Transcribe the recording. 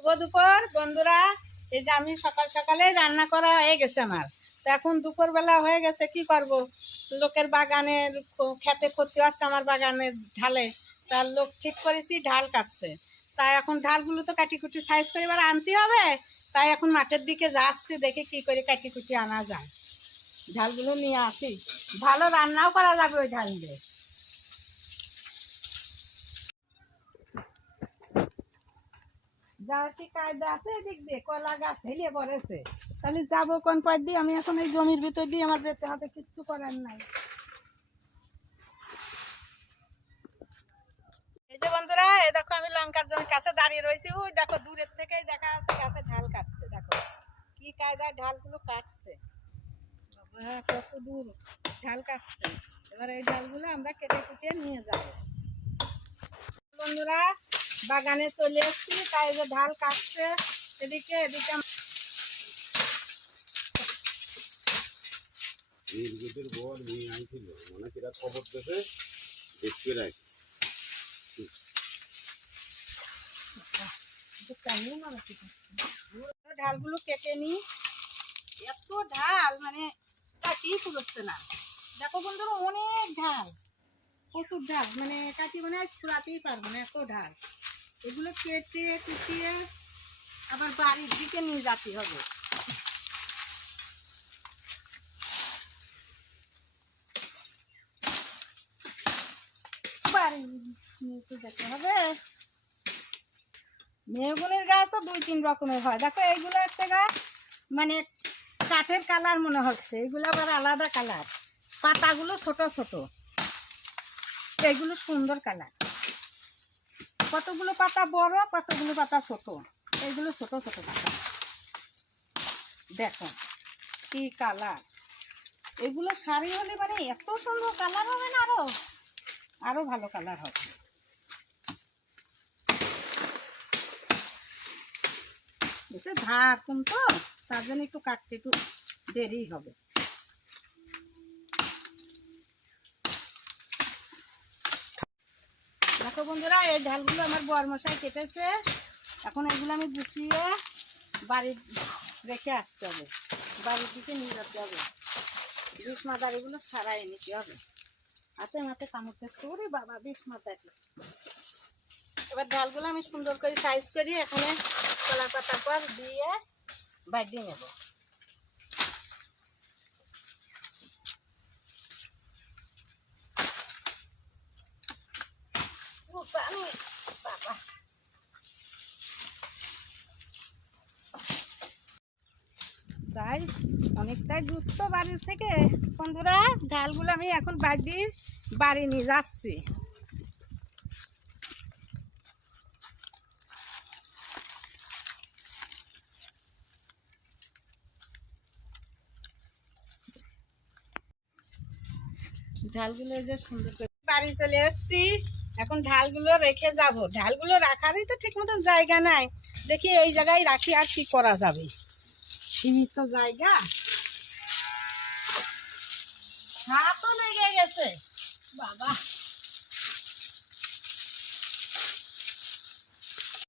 শুভ দুপুর বন্ধুরা। এই যে আমি সকাল সকালে রান্না করা হয়ে গেছে আমার। তো এখন দুপুরবেলা হয়ে গেছে, কি করব, লোকের বাগানের খেতে ক্ষতি হচ্ছে আমার বাগানের ঢালে। তার লোক ঠিক করেছি ঢাল কাটছে, তাই এখন ঢালগুলো তো কাটি কুটি সাইজ করে এবার আনতে হবে। তাই এখন মাঠের দিকে যাচ্ছি, দেখি কি করে কাটি কুটি আনা যায়। ঢালগুলো নিয়ে আসি, ভালো রান্নাও করা যাবে ওই ঢাল দিয়ে। যাওয়ার কি কায়দা আছে? এদিক দিয়ে কলা গাছ হেলিয়ে পড়েছে, তাহলে যাবো কোন পথ দিয়ে? আমি এখন এই জমির ভিতর দিয়ে আমার যেতে হবে, কিচ্ছু করার নাই। এই যে বন্ধুরা, এই দেখো আমি লঙ্কার জমির কাছে দাঁড়িয়ে রয়েছি। ওই দেখো দূরের থেকেই দেখা আছে গাছে ঢাল কাটছে, দেখো কি কায়দায় ঢালগুলো কাটছে। বাবা কত দূর ঢাল কাটছে। এবার এই ঢালগুলো আমরা কেটে কুটিয়ে নিয়ে যাব। বন্ধুরা বাগানে চলে এসছি, তাই যে ঢাল কাটছে এদিকে এদিকে। ঢালগুলো কেটে নি, এত ঢাল মানে কাটিয়ে ফুরোচ্ছে না। দেখো বন্ধুরা অনেক ঢাল, প্রচুর ঢাল, মানে কাটি মানে আজ ফুরাতেই পারবো না, এত ঢাল। এগুলো কেটে কুটিয়ে আবার বাড়ির দিকে নিয়ে যেতে হবে। বাড়ি নিয়ে যেতে হবে। মেহগুনের গাছও 2-3 রকমের হয়। দেখো এইগুলো একটা গাছ মানে কাঠের কালার মনে হচ্ছে, এইগুলো আবার আলাদা কালার। পাতাগুলো ছোট ছোট, এইগুলো সুন্দর কালার। কতগুলো পাতা বড়, কতগুলো পাতা ছোট। এইগুলো ছোট ছোট পাতা, দেখো কি কালার। এগুলো শাড়ি হলে মানে এত সুন্দর কালার হবে না, আরো ভালো কালার হবে। এটা ধার কম তো, তার জন্য একটু কাটতে একটু দেরি হবে। দেখো বন্ধুরা, এই ঢালগুলো আমার বরমশাই কেটেছে। এখন এগুলো আমি গুছিয়ে বাড়ি রেখে আসতে হবে, বাড়ির দিকে নিয়ে যেতে হবে। বিষ মাদারিগুলো ছাড়াই নিতে হবে। হাতে মাতে কামড়তে সরি বাবা, বিষ মাদারি। এবার ঢালগুলো আমি সুন্দর করে সাইজ করি এখানে কলা পাতা পর দিয়ে বাড়িয়ে নেব। বাবা যাই, অনেকটাই দূর তো বাড়ির থেকে। বন্ধুরা ঢালগুলো আমি এখন বাড়ি নিয়ে যাচ্ছি। ঢালগুলো যে সুন্দর করে বাড়ি চলে এসছি, এখন ঢালগুলো রেখে যাব। ঢালগুলো রাখারই তো ঠিক মতো জায়গা নাই, দেখি এই জায়গায় রাখি আর কি করা যাবে, সীমিত জায়গা। হাতও লেগে গেছে বাবা।